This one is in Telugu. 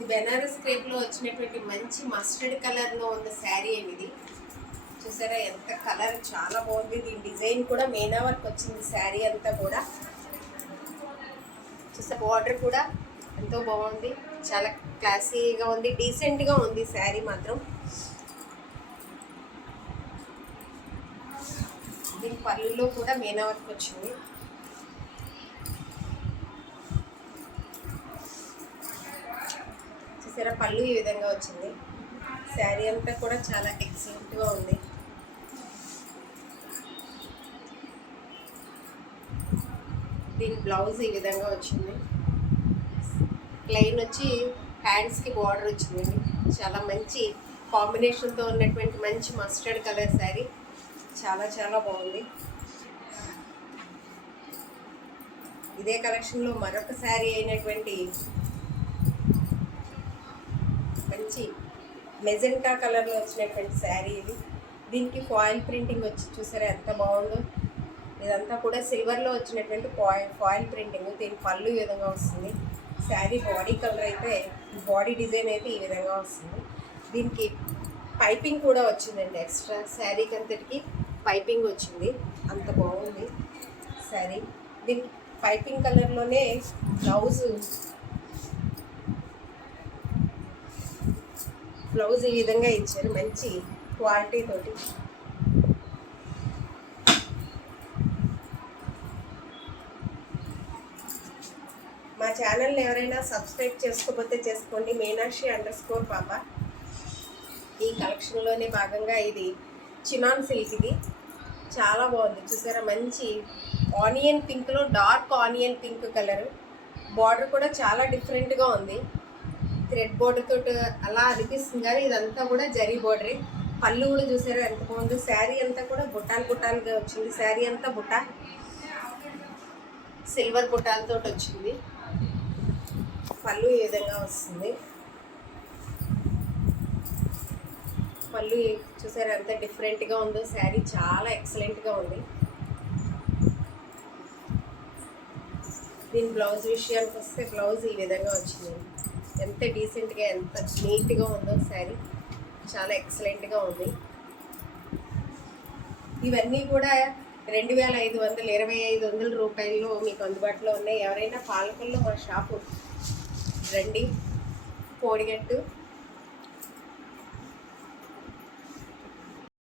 ఇది బెనారస్ క్రేప్ లో వచ్చినటువంటి మంచి మస్టర్డ్ కలర్ లో ఉన్న శారీ అండి ఇది. చూసారా ఎంత కలర్ చాలా బాగుంది. దీని డిజైన్ కూడా మీనా వర్క్ వచ్చింది శారీ అంతా కూడా. చూసా బార్డర్ కూడా ఎంతో బాగుంది, చాలా క్లాసీగా ఉంది, డీసెంట్ గా ఉంది శారీ మాత్రం. దీని పళ్ళులో కూడా మీనా వర్క్ వచ్చింది. చూసారా పళ్ళు ఈ విధంగా వచ్చింది. శారీ అంతా కూడా చాలా ఎక్సలెంట్ గా ఉంది. దీని బ్లౌజ్ ఈ విధంగా వచ్చింది. ప్లెయిన్ వచ్చి హ్యాండ్స్ కి బార్డర్ వచ్చిందండి. చాలా మంచి కాంబినేషన్ తో ఉన్నటువంటి మంచి మస్టర్డ్ కలర్ శారీ, చాలా చాలా బాగుంది. ఇదే కలెక్షన్ లో మరొక శారీ అయినటువంటి మంచి మెజెంటా కలర్ లో వచ్చినటువంటి శారీ ఇది. దీనికి ఫాయిల్ ప్రింటింగ్ వచ్చి చూసారా ఎంత బాగుందో. ఇదంతా కూడా సిల్వర్ లో వచ్చినటువంటి ఫాయిల్ ప్రింటింగ్. దీని పళ్ళు ఈ విధంగా వస్తుంది. శారీ బాడీ కలర్ అయితే, బాడీ డిజైన్ అయితే ఈ విధంగా వస్తుంది. దీనికి పైపింగ్ కూడా వచ్చిందండి. ఎక్స్ట్రా శారీకి అంతటికి పైపింగ్ వచ్చింది. అంత బాగుంది శారీ. దీనికి పైపింగ్ కలర్లోనే బ్లౌజ్ ఈ విధంగా ఇచ్చారు మంచి క్వాలిటీ తోటి. మా ఛానల్ని ఎవరైనా సబ్స్క్రైబ్ చేసుకోకపోతే చేసుకోండి. మీనాక్షి_పాప. ఈ కలెక్షన్లోనే భాగంగా ఇది చినాన్ సిల్క్. ఇది చాలా బాగుంది. చూసారా మంచి ఆనియన్ పింక్లో dark onion pink colour. Border కూడా చాలా డిఫరెంట్గా ఉంది. థ్రెడ్ బోర్డర్ తోటి అలా అనిపిస్తుంది కానీ ఇదంతా కూడా జరీ బోర్డరే. పళ్ళు కూడా చూసారా ఎంత బాగుంది. శారీ అంతా కూడా బుట్టాలుగా వచ్చింది. శారీ అంతా సిల్వర్ బుట్టాలతో వచ్చింది. పళ్ళు ఈ విధంగా వస్తుంది. పళ్ళు చూసారా ఎంత డిఫరెంట్గా ఉందో. శారీ చాలా ఎక్సలెంట్గా ఉంది. దీని బ్లౌజ్ విషయానికి వస్తే బ్లౌజ్ ఈ విధంగా వచ్చింది. ఎంత డీసెంట్గా ఎంత నీట్గా ఉందో శారీ, చాలా ఎక్సలెంట్గా ఉంది. ఇవన్నీ కూడా 2500 2500 రూపాయల్లో మీకు అందుబాటులో ఉన్నాయి. ఎవరైనా పాలకొల్లో మా షాపు రండి. కోడిగట్టు